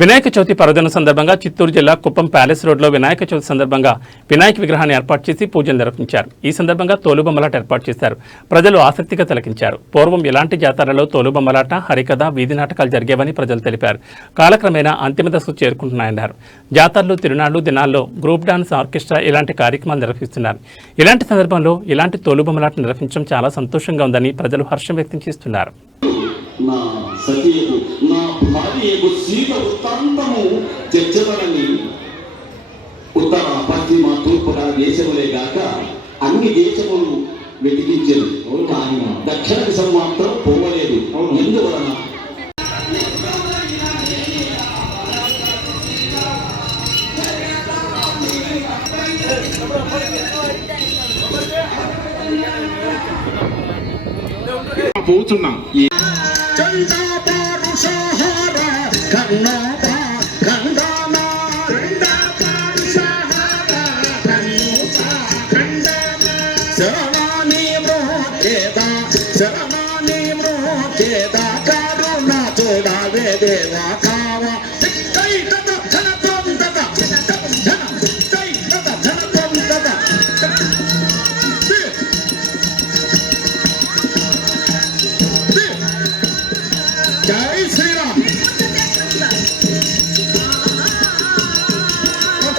వినాయక చవితి పర్వదినం సందర్భంగా చిత్తూరు జిల్లా కుప్పం ప్యాలెస్ రోడ్లో వినాయక చవితి సందర్భంగా వినాయక విగ్రహాన్ని ఏర్పాటు చేసి పూజలు నిర్వహించారు. ఈ సందర్భంగా తోలుబొమ్మలాట ఏర్పాటు చేశారు. ప్రజలు ఆసక్తిగా తిలకించారు. పూర్వం ఇలాంటి జాతరలో తోలుబొమ్మలాట హరికథ వీధి నాటకాలు జరిగేవని ప్రజలు తెలిపారు. కాలక్రమేణా అంతిమ దశకు చేరుకుంటున్నాయన్నారు. జాతరలు తిరునాళ్ళు దినాల్లో గ్రూప్ డాన్స్ ఆర్కెస్ట్రా ఇలాంటి కార్యక్రమాలు నిర్వహిస్తున్నారు. ఇలాంటి సందర్భంలో ఇలాంటి తోలుబొమ్మలాట నిర్వహించడం చాలా సంతోషంగా ఉందని ప్రజలు హర్షం వ్యక్తం చేస్తున్నారు. భార్యకు సీత వృత్తాంతము చర్చబడని ఉత్తర పశ్చిమ తూర్పున దేశములే గాక అన్ని దేశములు వెతికించదు కానీ దక్షిణ దిశ మాత్రం పోవలేదు ఎందువలన? పోతున్నా. శరణాని మోకేద కరుణ చూడవే దేవా కావా.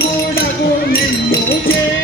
కూడా నిన్ను చే